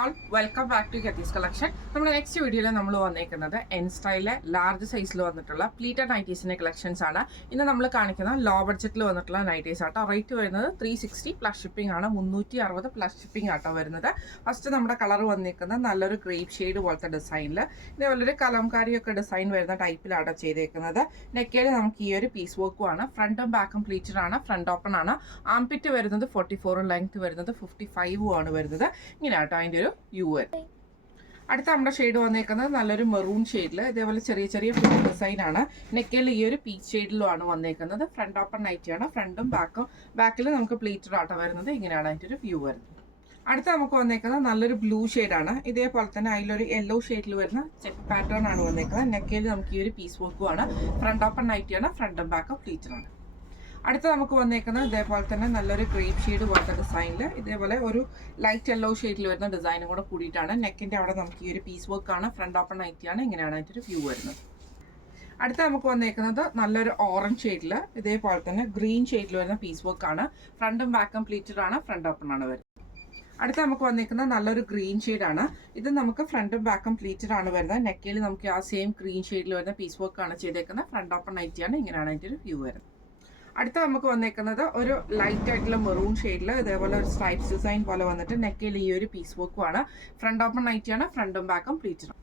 All welcome back to Hethees collection നമ്മുടെ next വീഡിയോയിൽ നമ്മൾ വന്നേക്കുന്നത് എൻ സ്റ്റൈലിലെ ലാർജ് സൈസിൽ വന്നിട്ടുള്ള പ്ലീറ്റഡ് നൈറ്റീസിന്റെ കളക്ഷൻസ് ആണ്. ഇന്ന് നമ്മൾ കാണിക്കുന്ന ലോ ബഡ്ജറ്റിൽ വന്നിട്ടുള്ള നൈറ്റീസ് ആട്ടോ. റേറ്റ് വരുന്നത് ത്രീ സിക്സ്റ്റി പ്ലസ് ഷിപ്പിംഗ് ആണ്. മുന്നൂറ്റി അറുപത് പ്ലസ് ഷിപ്പിംഗ് ആട്ടോ വരുന്നത്. ഫസ്റ്റ് നമ്മുടെ കളർ വന്നിരിക്കുന്നത് നല്ലൊരു ഗ്രേപ്പ് ഷെയ്ഡ് പോലത്തെ ഡിസൈനിൽ ഇതേപോലെ ഒരു കലംകാരിയൊക്കെ ഡിസൈൻ വരുന്ന ടൈപ്പിലാണ് ചെയ്തേക്കുന്നത്. നെക്കയിൽ നമുക്ക് ഈ ഒരു പീസ് വർക്കും ആണ്. ഫ്രണ്ടും ബാക്കും പ്ലീറ്റഡ് ആണ്. ഫ്രണ്ട് ഓപ്പൺ ആണ്. ആംപിറ്റ് വരുന്നത് ഫോർട്ടി ഫോറും ലെങ്ത് വരുന്നത് ഫിഫ്റ്റി ഫൈവും ആണ് വരുന്നത്. ഇങ്ങനെ ആട്ടോ അതിന്റെ ഒരു യു എൻ. അടുത്ത നമ്മുടെ ഷെയ്ഡ് വന്നേക്കുന്നത് നല്ലൊരു മെറൂൺ ഷെയ്ഡിൽ ഇതേപോലെ ചെറിയ ചെറിയ ഫ്ലവർ ഡിസൈൻ ആണ്. നെക്കിൽ ഈ ഒരു പീച്ച് ഷെയ്ഡിലുമാണ് വന്നേക്കുന്നത്. ഫ്രണ്ട് ഓപ്പൺ നൈറ്റ് ആണ്. ഫ്രണ്ടും ബാക്കും ബാക്കിൽ നമുക്ക് പ്ലീറ്റഡ് ആട്ടോ വരുന്നത്. ഇങ്ങനെയാണ് അതിന്റെ ഒരു വ്യൂ വരുന്നത്. അടുത്ത നമുക്ക് വന്നേക്കുന്നത് നല്ലൊരു ബ്ലൂ ആണ്. ഇതേപോലെ തന്നെ അതിലൊരു യെല്ലോ ഷെയ്ഡിൽ വരുന്ന ചെക്ക് പാറ്റേൺ ആണ് വന്നേക്കുന്നത്. നെക്കിൽ നമുക്ക് ഈ ഒരു പീസ് വർക്കും ആണ്. ഫ്രണ്ട് ഓപ്പൺ നൈറ്റ് ആണ്. ഫ്രണ്ടും ബാക്കും പ്ലീറ്റഡ് ആണ്. അടുത്ത നമുക്ക് വന്നേക്കുന്നത് ഇതേപോലെ തന്നെ നല്ലൊരു ക്രീം ഷെയ്ഡ് പോലത്തെ ഡിസൈനിൽ ഇതേപോലെ ഒരു ലൈറ്റ് യെല്ലോ ഷെയ്ഡിൽ വരുന്ന ഡിസൈനും കൂടെ കൂടിയിട്ടാണ്. നെക്കിന്റെ അവിടെ നമുക്ക് ഈ ഒരു പീസ് വർക്കാണ് ഫ്രണ്ട് ഓപ്പൺ ആയിട്ടാണ് ഇങ്ങനെയാണ് അതിന്റെ ഒരു വ്യൂ വരുന്നത്. അടുത്ത നമുക്ക് വന്നേക്കുന്നത് നല്ലൊരു ഓറഞ്ച് ഷെയ്ഡിൽ ഇതേപോലെ തന്നെ ഗ്രീൻ ഷെയ്ഡിൽ വരുന്ന പീസ് വർക്കാണ് ഫ്രണ്ടും ബാക്ക് കംപ്ലീറ്റഡ് ആണ്. ഫ്രണ്ട് ഓപ്പൺ ആണ് വരുന്നത്. അടുത്ത നമുക്ക് വന്നിരിക്കുന്നത് നല്ലൊരു ഗ്രീൻ ആണ്. ഇത് നമുക്ക് ഫ്രണ്ടും ബാക്കും പ്ലീറ്റഡ് ആണ് വരുന്നത്. നെക്കിൽ നമുക്ക് ആ സെയിം ഗ്രീൻ ഷെയ്ഡിൽ വരുന്ന പീസ് വർക്കാണ് ചെയ്തേക്കുന്നത്. ഫ്രണ്ട് ഓപ്പൺ ആയിട്ടാണ് ഇങ്ങനെയാണ് അതിന്റെ ഒരു വ്യൂ വരുന്നത്. അടുത്ത നമുക്ക് വന്നേക്കുന്നത് ഒരു ലൈറ്റ് ആയിട്ടുള്ള മെറൂൺ ഷെയ്ഡിൽ ഇതേപോലെ ഒരു സ്ട്രൈപ്സ് ഡിസൈൻ പോലെ വന്നിട്ട് നെക്കിൽ ഈ ഒരു പീസ് വർക്കുമാണ് ഫ്രണ്ട് ഓപ്പൺ നൈറ്റിയാണ് ഫ്രണ്ടും ബാക്കും പ്ലീറ്റഡും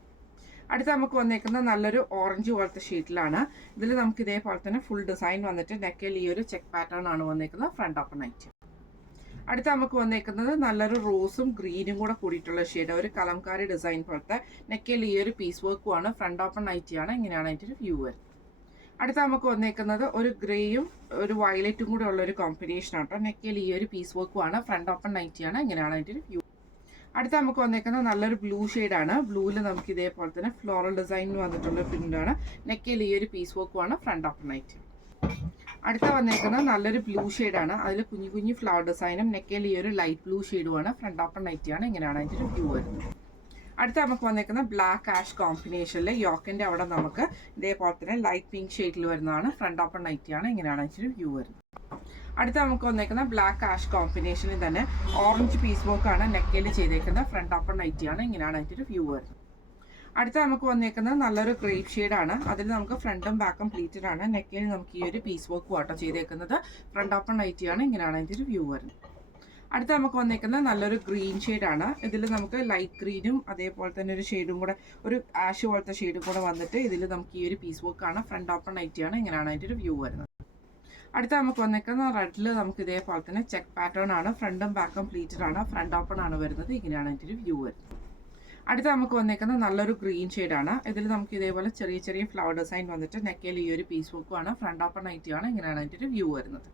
അടുത്ത നമുക്ക് വന്നേക്കുന്നത് നല്ലൊരു ഓറഞ്ച് പോലത്തെ ഷീറ്റിലാണ് ഇതിൽ നമുക്ക് ഇതേപോലെ തന്നെ ഫുൾ ഡിസൈൻ വന്നിട്ട് നെക്കിൽ ഈ ഒരു ചെക്ക് പാറ്റേൺ ആണ് വന്നേക്കുന്നത് ഫ്രണ്ട് ഓപ്പൺ നൈറ്റ് അടുത്ത നമുക്ക് വന്നേക്കുന്നത് നല്ലൊരു റോസും ഗ്രീനും കൂടെ കൂടിയിട്ടുള്ള ഷെയ്ഡ് ഒരു കലംകാരി ഡിസൈൻ പോലത്തെ നെക്കിൽ ഈ ഒരു പീസ് വർക്കുമാണ് ഫ്രണ്ട് ഓപ്പൺ നൈറ്റിയാണ് ഇങ്ങനെയാണ് അതിന്റെ ഒരു വ്യൂ വരുന്നത്. അടുത്ത നമുക്ക് വന്നേക്കുന്നത് ഒരു ഗ്രേയും ഒരു വയലറ്റും കൂടെ ഉള്ള ഒരു കോമ്പിനേഷൻ ആട്ടോ നെക്കിൽ ഈ ഒരു പീസ് വർക്കുമാണ് ഫ്രണ്ട് ഓപ്പൺ നൈറ്റിയാണ് ഇങ്ങനെയാണ് അതിന്റെ ഒരു വ്യൂ അടുത്ത നമുക്ക് വന്നേക്കുന്നത് നല്ലൊരു ബ്ലൂ ആണ്. ബ്ലൂവിൽ നമുക്ക് ഇതേപോലെ തന്നെ ഫ്ലോറൽ ഡിസൈൻ വന്നിട്ടുള്ള പ്രിന്റാണ് നെക്കിൽ ഈ ഒരു പീസ് വർക്കുമാണ് ഫ്രണ്ട് ഓപ്പൺ നൈറ്റ് അടുത്ത വന്നേക്കുന്നത് നല്ലൊരു ബ്ലൂ ആണ്. അതിൽ കുഞ്ഞു കുഞ്ഞു ഫ്ലവർ ഡിസൈനും നെക്കിൽ ഈ ഒരു ലൈറ്റ് ബ്ലൂ ഷെയ്ഡുമാണ് ഫ്രണ്ട് ഓപ്പൺ നൈറ്റിയാണ് ഇങ്ങനെയാണ് അതിന്റെ ഒരു വ്യൂ വരുന്നത്. അടുത്ത നമുക്ക് വന്നേക്കുന്ന ബ്ലാക്ക് ആഷ് കോമ്പിനേഷനിൽ യോക്കിന്റെ അവിടെ നമുക്ക് ഇതേപോലെ തന്നെ ലൈറ്റ് പിങ്ക് ഷെയ്ഡിൽ വരുന്നതാണ്. ഫ്രണ്ട് ഓപ്പൺ നൈറ്റിയാണ് ഇങ്ങനെയാണ് ഇച്ചിരി വ്യൂ വരുന്നത്. അടുത്ത നമുക്ക് വന്നേക്കുന്ന ബ്ലാക്ക് ആഷ് കോമ്പിനേഷനിൽ തന്നെ ഓറഞ്ച് പീസ് വർക്ക് ആണ് നെക്കയിൽ ചെയ്തേക്കുന്നത്. ഫ്രണ്ട് ഓപ്പൺ നൈറ്റിയാണ് ഇങ്ങനെയാണ് അതിന്റെ വ്യൂ വരുന്നത്. അടുത്ത നമുക്ക് വന്നേക്കുന്നത് നല്ലൊരു ഗ്രേപ്പ് ആണ്. അതിൽ നമുക്ക് ഫ്രണ്ടും ബാക്കും പ്ലീറ്റഡ് ആണ്. നെക്കിൽ നമുക്ക് ഈ ഒരു പീസ് വർക്ക് വാട്ടോ ചെയ്തേക്കുന്നത്. ഫ്രണ്ട് ഓപ്പൺ നൈറ്റിയാണ് ഇങ്ങനെയാണ് അതിന്റെ ഒരു വ്യൂ വരുന്നത്. അടുത്ത നമുക്ക് വന്നേക്കുന്നത് നല്ലൊരു ഗ്രീൻ ആണ്. ഇതിൽ നമുക്ക് ലൈറ്റ് ഗ്രീനും അതേപോലെ തന്നെ ഒരു ഷെയ്ഡും കൂടെ ഒരു ആഷ് പോലത്തെ ഷെയ്ഡും കൂടെ വന്നിട്ട് ഇതിൽ നമുക്ക് ഈ ഒരു പീസ് വർക്കാണ് ആണ്. ഫ്രണ്ട് ഓപ്പൺ ആണ്. ഇങ്ങനെയാണ് അതിന്റെ ഒരു വ്യൂ വരുന്നത്. അടുത്ത നമുക്ക് വന്നേക്കുന്ന റെഡിൽ നമുക്ക് ഇതേപോലെ തന്നെ ചെക്ക് പാറ്റേൺ ആണ്. ഫ്രണ്ടും ബാക്കും പ്ലീറ്റഡ് ആണ്. ഫ്രണ്ട് ഓപ്പൺ ആണ് വരുന്നത്. ഇങ്ങനെയാണ് അതിന്റെ ഒരു വ്യൂ വരുന്നത്. അടുത്ത നമുക്ക് വന്നേക്കുന്ന നല്ലൊരു ഗ്രീൻ ആണ്. ഇതിൽ നമുക്ക് ഇതേപോലെ ചെറിയ ചെറിയ ഫ്ലവർ ഡിസൈൻ വന്നിട്ട് നെക്കയിൽ ഈ ഒരു പീസ് വർക്കും ആണ്. ഫ്രണ്ട് ഓപ്പൺ നൈറ്റിയാണ് ഇങ്ങനെയാണ് അതിന്റെ ഒരു വ്യൂ വരുന്നത്.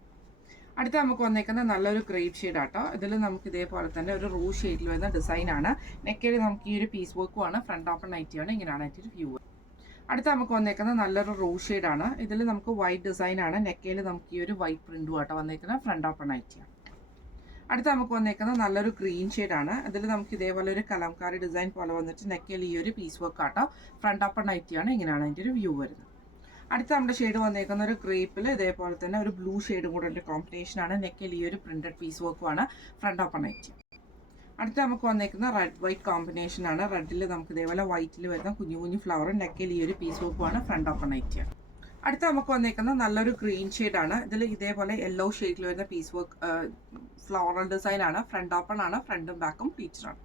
അടുത്ത നമുക്ക് വന്നേക്കുന്ന നല്ലൊരു ക്രേപ്പ് ഷെയ്ഡ് ആട്ടോ. ഇതിൽ നമുക്ക് ഇതേപോലെ തന്നെ ഒരു റൂ ഷെയ്ഡിൽ വരുന്ന ഡിസൈൻ ആണ്. നെക്കിൽ നമുക്ക് ഈ ഒരു പീസ് വർക്കും ആണ് ഫ്രണ്ട് ഓപ്പൺ നൈറ്റിയാണ് ഇങ്ങനെയാണ് ഒരു വ്യൂ അടുത്ത നമുക്ക് വന്നേക്കുന്ന നല്ലൊരു റൂ ഷെയ്ഡ് ആണ്. ഇതിൽ നമുക്ക് വൈറ്റ് ഡിസൈൻ ആണ്. നെക്കയിൽ നമുക്ക് ഈ ഒരു വൈറ്റ് പ്രിന്റും ആട്ടോ വന്നേക്കുന്നത്. ഫ്രണ്ട് ഓപ്പൺ നൈറ്റിയാണ് അടുത്ത നമുക്ക് വന്നേക്കുന്ന നല്ലൊരു ഗ്രീൻ ആണ്. അതിൽ നമുക്ക് ഇതേപോലെ ഒരു കലംകാരി ഡിസൈൻ പോലെ വന്നിട്ട് നെക്കയിൽ ഈ ഒരു പീസ് വർക്ക് ആട്ടോ. ഫ്രണ്ട് ഓപ്പൺ നൈറ്റിയാണ് ഇങ്ങനെയാണ് അതിന്റെ ഒരു വ്യൂ വരുന്നത്. അടുത്ത നമ്മുടെ ഷെയ്ഡ് വന്നേക്കുന്ന ഒരു ക്രേപ്പിൽ ഇതേപോലെ തന്നെ ഒരു ബ്ലൂ ഷെയ്ഡും കൂടെ ഒരു കോമ്പിനേഷൻ ആണ്. നെക്കിൽ ഈ ഒരു പ്രിന്റഡ് പീസ് വർക്കുമാണ് ഫ്രണ്ട് ഓപ്പൺ ആയിട്ട്. അടുത്ത നമുക്ക് വന്നേക്കുന്ന റെഡ് വൈറ്റ് കോമ്പിനേഷൻ ആണ്. റെഡിൽ നമുക്ക് ഇതേപോലെ വൈറ്റിൽ വരുന്ന കുഞ്ഞു കുഞ്ഞു ഫ്ലവർ നെക്കിൽ ഈ ഒരു പീസ് വർക്കുമാണ് ഫ്രണ്ട് ഓപ്പൺ ആയിട്ട്. അടുത്ത നമുക്ക് വന്നേക്കുന്ന നല്ലൊരു ഗ്രീൻ ആണ്. ഇതിൽ ഇതേപോലെ യെല്ലോ ഷെയ്ഡിൽ വരുന്ന പീസ് വർക്ക് ഫ്ലോറൽ ഡിസൈനാണ് ഫ്രണ്ട് ഓപ്പൺ ആണ്. ഫ്രണ്ടും ബാക്കും ആണ്.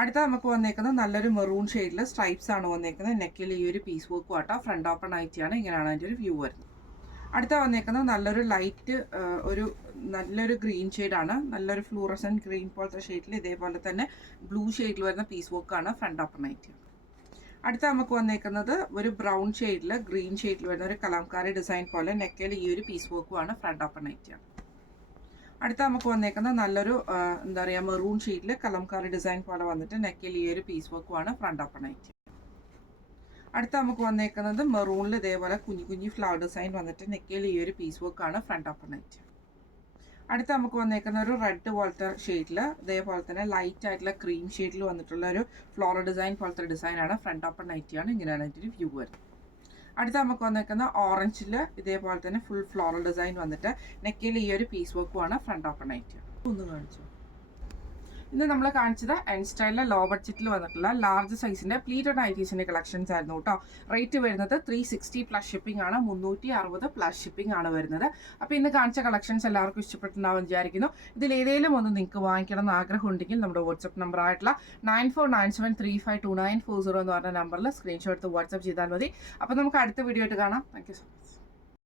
അടുത്ത നമുക്ക് വന്നേക്കുന്നത് നല്ലൊരു മെറൂൺ ഷെയ്ഡിൽ സ്ട്രൈപ്സ് ആണ് വന്നേക്കുന്നത്. നെക്കിൽ ഈ ഒരു പീസ് വർക്കും ആട്ടോ. ഫ്രണ്ട് ഓപ്പൺ ആയിട്ടാണ് ഇങ്ങനെയാണ് അതിന്റെ ഒരു വ്യൂ വരുന്നത്. അടുത്ത വന്നേക്കുന്നത് നല്ലൊരു ലൈറ്റ് ഒരു നല്ലൊരു ഗ്രീൻ ഷെയ്ഡാണ് നല്ലൊരു ഫ്ലൂറസൻ ഗ്രീൻ പോലത്തെ ഷെയ്ഡിൽ ഇതേപോലെ തന്നെ ബ്ലൂ ഷെയ്ഡിൽ വരുന്ന പീസ് വർക്കാണ് ഫ്രണ്ട് ഓപ്പൺ ആയിട്ട് അടുത്ത നമുക്ക് വന്നേക്കുന്നത് ഒരു ബ്രൗൺ ഷെയ്ഡിൽ ഗ്രീൻ ഷെയ്ഡിൽ വരുന്ന ഒരു കലാംകാരി ഡിസൈൻ പോലെ നെക്കിൽ ഈ ഒരു പീസ് വർക്കുമാണ് ഫ്രണ്ട് ഓപ്പൺ ആയിട്ട് അടുത്ത നമുക്ക് വന്നേക്കുന്ന നല്ലൊരു എന്താ പറയുക മെറൂൺ ഷീറ്റിൽ കലംകാരി ഡിസൈൻ പോലെ വന്നിട്ട് നെക്കിൽ ഈ ഒരു പീസ് വർക്കുമാണ് ഫ്രണ്ട് ഓപ്പൺ ആയിട്ട് അടുത്ത നമുക്ക് വന്നേക്കുന്നത് മെറൂണിൽ ഇതേപോലെ കുഞ്ഞു കുഞ്ഞു ഫ്ലവർ ഡിസൈൻ വന്നിട്ട് നെക്കിൽ ഈ ഒരു പീസ് വർക്കാണ് ഫ്രണ്ട് ഓപ്പൺ ആയിട്ട് അടുത്ത നമുക്ക് വന്നേക്കുന്ന ഒരു റെഡ് പോലത്തെ ഷെയ്ഡിൽ ഇതേപോലെ തന്നെ ലൈറ്റ് ആയിട്ടുള്ള ക്രീം ഷെയ്ഡിൽ വന്നിട്ടുള്ള ഒരു ഫ്ലോറൽ ഡിസൈൻ പോലത്തെ ഡിസൈനാണ് ഫ്രണ്ട് ഓപ്പൺ നൈറ്റിയാണ് ഇങ്ങനെയാണ് ഇതിന്റെ വ്യൂ വരുന്നത്. അടുത്ത നമുക്ക് വന്നിരിക്കുന്ന ഓറഞ്ചിൽ ഇതേപോലെ തന്നെ ഫുൾ ഫ്ലോറൽ ഡിസൈൻ വന്നിട്ട് നെക്കിൽ ഈ ഒരു പീസ് വർക്കുമാണ് ഫ്രണ്ട് ഓപ്പൺ ആയിട്ട് ഒന്ന് കാണിച്ചു? ഇന്ന് നമ്മൾ കാണിച്ചത് എൻ സ്റ്റൈലിലെ ലോ ബഡ്ജറ്റിൽ വന്നിട്ടുള്ള ലാർജ് സൈസിന്റെ പ്ലീറ്റഡ് നൈറ്റീസിന്റെ കളക്ഷൻസ് ആയിരുന്നു കേട്ടോ റേറ്റ് വരുന്നത് ത്രീ സിക്സ്റ്റി പ്ലസ് ഷിപ്പിംഗ് ആണ്. മുന്നൂറ്റി അറുപത് പ്ലസ് ഷിപ്പിംഗ് ആണ് വരുന്നത്. അപ്പോൾ ഇന്ന് കാണിച്ച കളക്ഷൻസ് എല്ലാവർക്കും ഇഷ്ടപ്പെട്ടുണ്ടാവും വിചാരിക്കുന്നു. ഇതിൽ ഏതെങ്കിലും ഒന്ന് നിങ്ങൾക്ക് വാങ്ങിക്കണം എന്ന് ആഗ്രഹം ഉണ്ടെങ്കിൽ നമ്മുടെ വാട്സപ്പ് നമ്പർ ആയിട്ടുള്ള nine four nine seven three five two nine four zero എന്ന് പറഞ്ഞ നമ്പറിൽ സ്ക്രീൻഷോട്ട് വാട്സപ്പ് ചെയ്താൽ മതി. അപ്പോൾ നമുക്ക് അടുത്ത വീഡിയോ ആയിട്ട് കാണാം. Thank you so much